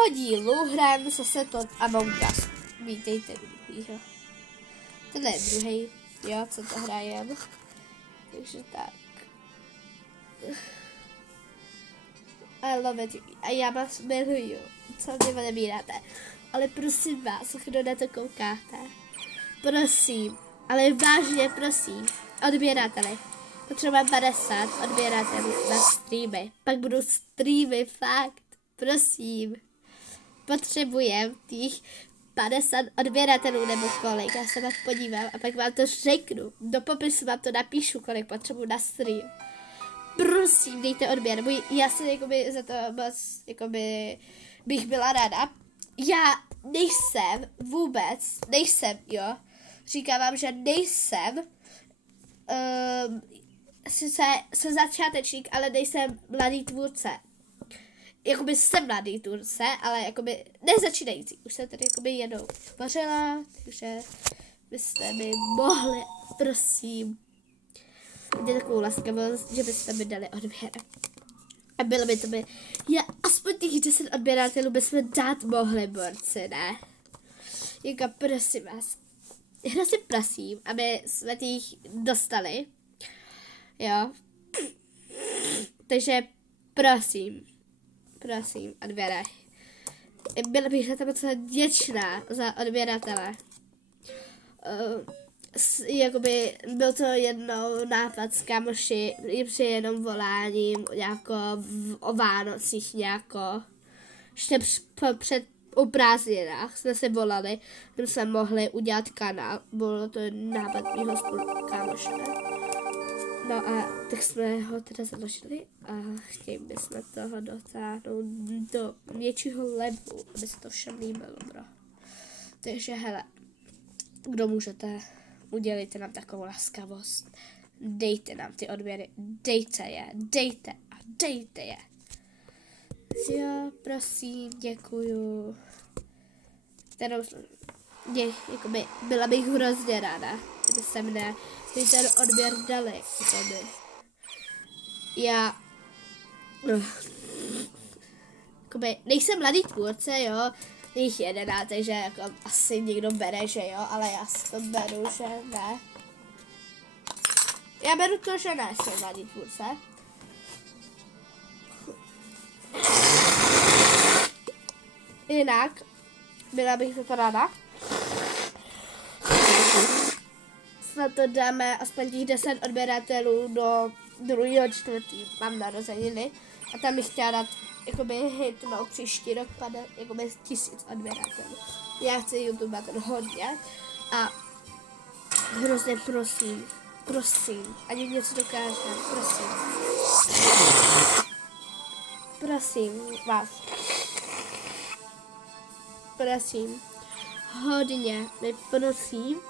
toho dílu hrajeme zase to Among Us. Vítejte druhýho. Tohle je druhý, jo, co to hrajeme. Takže tak. I love it. A já vás miluju. Co mě odebíráte. Ale prosím vás, kdo na to koukáte. Prosím, ale vážně prosím. Odběrateli. Potřebujeme 50 odběratelů na streamy. Pak budou streamy, fakt. Prosím. Potřebujeme těch 50 odběratelů nebo kolik. Já se pak podívám a pak vám to řeknu. Do popisu vám to napíšu, kolik potřebuji na stream. Prosím, dejte odběr. Já si jakoby za to moc jakoby bych byla ráda. Já nejsem, jo. Říkám vám, že nejsem jsem začátečník, ale nejsem mladý tvůrce. Jakoby jsem mladý tvůrce, ale jakoby nezačínající. Už jsem tady jakoby jednou tvořila, takže byste mi mohli, prosím, udělat takovou laskavost, že byste mi dali odběr. A bylo by to by, aspoň těch 10 odběratelů bychom dát mohli, borci, ne? Jako prosím vás, hrozně prosím, aby jsme těch dostali, jo? Takže prosím, odběraj. Byla bych za to moc vděčná za odběratele. Jakoby byl to jednou nápad s kamoši, při jenom voláním, jako o Vánocích nějako. Ještě před o prázdninách jsme se volali, že jsme mohli udělat kanál. Bylo to nápad mýho kámoše. No a tak jsme ho teda založili a chtěli bychom toho dotáhnout do většího levelu, aby se to všem líbilo, bro. Takže hele, kdo můžete, udělejte nám takovou laskavost. Dejte nám ty odběry, dejte je. Jo, prosím, děkuju. Jakoby, byla bych hrozně ráda, kdyby se mne ten odběr dali. Jakoby, nejsem mladý tvůrce, jo, jich 11, takže jako asi někdo bere, že jo, ale já si to beru, že ne. Já beru to, že ne, jsem mladý tvůrce. Jinak, byla bych za to ráda. Snad to dáme aspoň těch 10 odběratelů do 2.4. Mám narozeniny. A tam bych chtěla dát jakoby hitnout příští rok jakoby 1000 odběratelů. Já chci YouTube ten hodně. A hrozně prosím, ani něco dokáže, prosím vás. Prosím, hodně, prosím,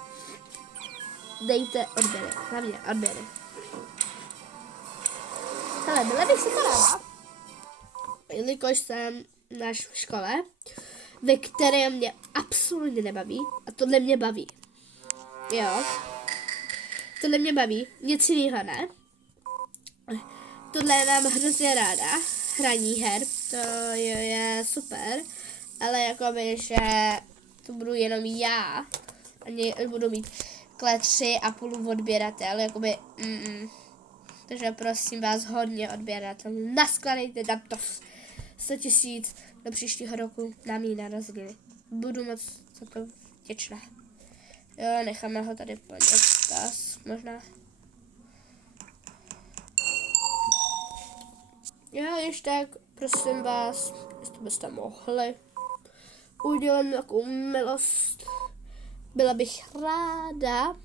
dejte odběry, hlavně odběry. Hele, byla bych si to ráda, jelikož jsem na škole, ve které mě absolutně nebaví, a tohle mě baví. Jo, tohle mě baví, nic jiného ne. Tohle mám hrozně ráda, hraní her, to je super. Ale jakoby, že to budu jenom já a budu mít 3,5 odběratel, jakoby, Takže prosím vás hodně odběratelů, naskladejte tam to 100 000 do příštího roku na mý narozeniny. Budu moc za to vděčná. Jo, necháme ho tady počkat, možná. Jo, ještě tak, prosím vás, jestli byste mohli udělat takovou milost. Byla bych ráda.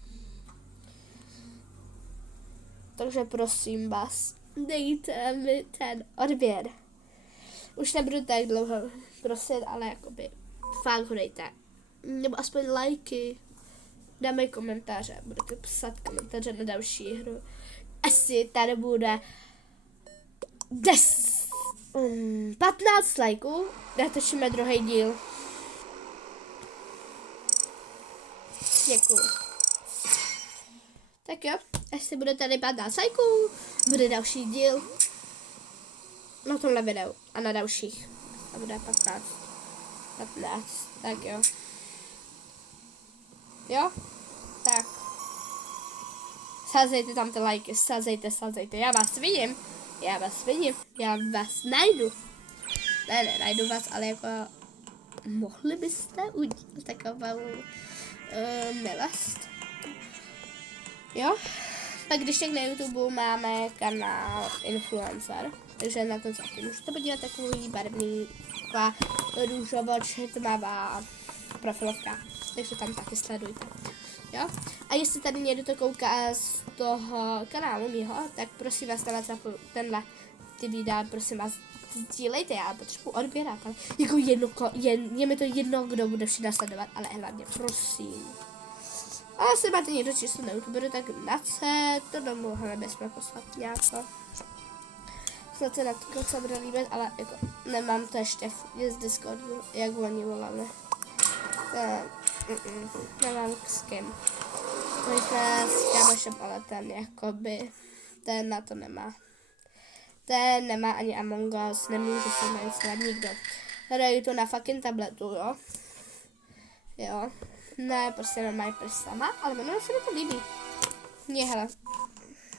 Takže prosím vás, dejte mi ten odběr. Už nebudu tak dlouho prosit, ale jakoby fakt ho dejte. Nebo aspoň lajky. Dáme komentáře, budete psat komentáře na další hru. Asi tady bude 15 lajků, natočíme druhý díl. Děkuju. Tak jo, asi bude tady 15 lajků, bude další díl na tomhle videu a na dalších. A bude 15. 15, tak jo. Jo? Tak. Sázejte tam ty lajky, sázejte, já vás vidím, já vás najdu. Ne, najdu vás, ale jako mohli byste udělat takovou milost. Jo? Pak když tak na YouTube máme kanál Influencer, takže na to taky můžete podívat, takový barevný, taková růžovo-tmavá profilovka, takže tam taky sledujte. Jo? A jestli tady někdo to kouká z toho kanálu mýho, tak prosím vás na WhatsAppu ty videa, prosím vás, sdílejte, já potřebuji odběrat, ale jako je mi to jedno, kdo bude všechno sledovat, ale hlavně prosím. A jestli máte někdo číslo na YouTube, tak na C, to nemohli bychom poslat nějako. Snad se na to se bude líbit, ale jako nemám to ještě z Discordu, jak oni volali. Nemám s kým. My jsme s kámošem, ale ten jakoby, ten na to nemá. Ten nemá ani Among Us, nemůže se nainstalovat nikdo. Hraju to na fucking tabletu, jo. Jo. Ne, prostě normálně sama, ale jmenuje se mi to líbí. Je, hele.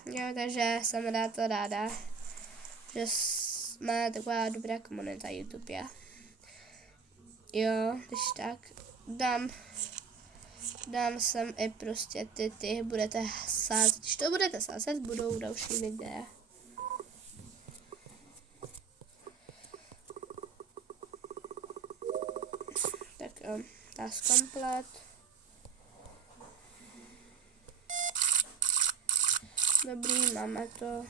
Jo, takže jsem ráda, že má taková dobrá komunita YouTube. Jo, když tak dám sem i prostě ty budete sázet. Když to budete sázet, budou další videa. Tak task komplet. Dobrý, máme to.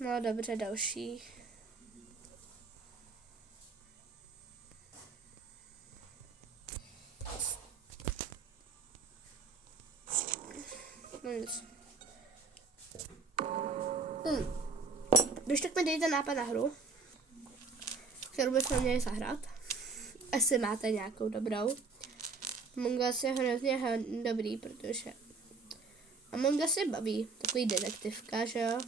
No dobře, další. No nic. Když tak mi dejte nápad na hru, kterou bychom měli zahrát. Jestli máte nějakou dobrou. Among Us je hrozně dobrý, protože Among Us je baví. Takový detektivka, že jo.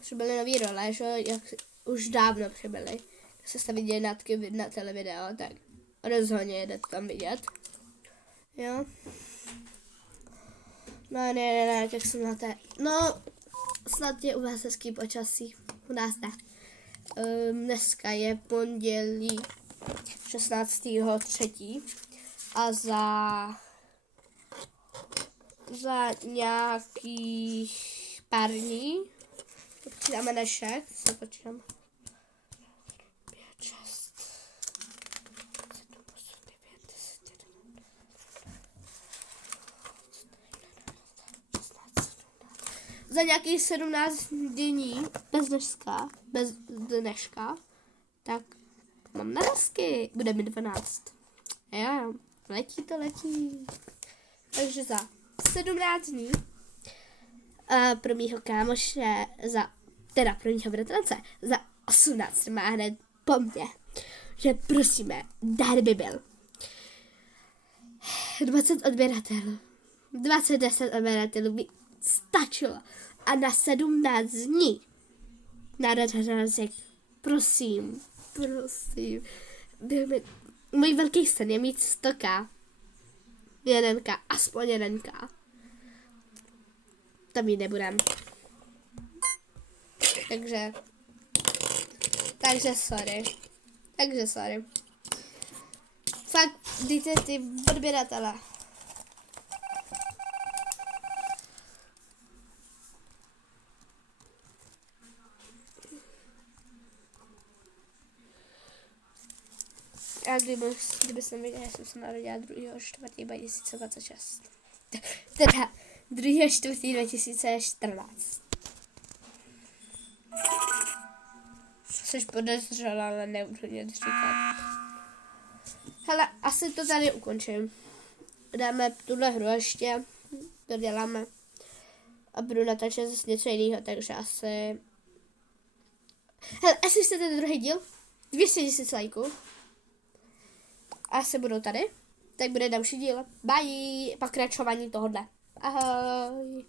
Přibyly nový role, že jo, jak už dávno přibyly. Jak se staví dějinatky na televideo, tak rozhodně jdete tam vidět. Jo. No ne, tak jsem na té. No, snad je u vás hezký počasí. U nás ne. Dneska je pondělí 16.3. a za nějakých pár dní počítáme dnešek, se počítám 5, 6, 7, 8, 9, 10, 11, 16, 17. Za nějakých 17 dní bez dneška, tak mám narazky, bude mi 12. Jo, letí. Takže za 17 dní pro mýho kámoše, pro mýho bratrance, za 18 má hned po mně, že prosíme, dár by byl 20 odběratelů. 10 odběratelů by stačilo. A na 17 dní na razek, prosím. Můj velký sen je mít 100k. 1k, aspoň 1k. To mít nebudem. Takže sorry. Fakt, dejte ty odběratele. A kdyby jsem viděla, že jsem se narodila 2.4.2026. Teda 2.4.2014. Což podezřela, ale nebudu nic říkat. Hele, asi to tady ukončím. Dáme tuhle hru ještě, to děláme. A budu natáčet zase něco jiného, takže asi... Hele, jestli chcete druhý díl, 200 000 lajků. Asi budou tady, tak bude další díl. Bye! Pokračování tohohle. Ahoj!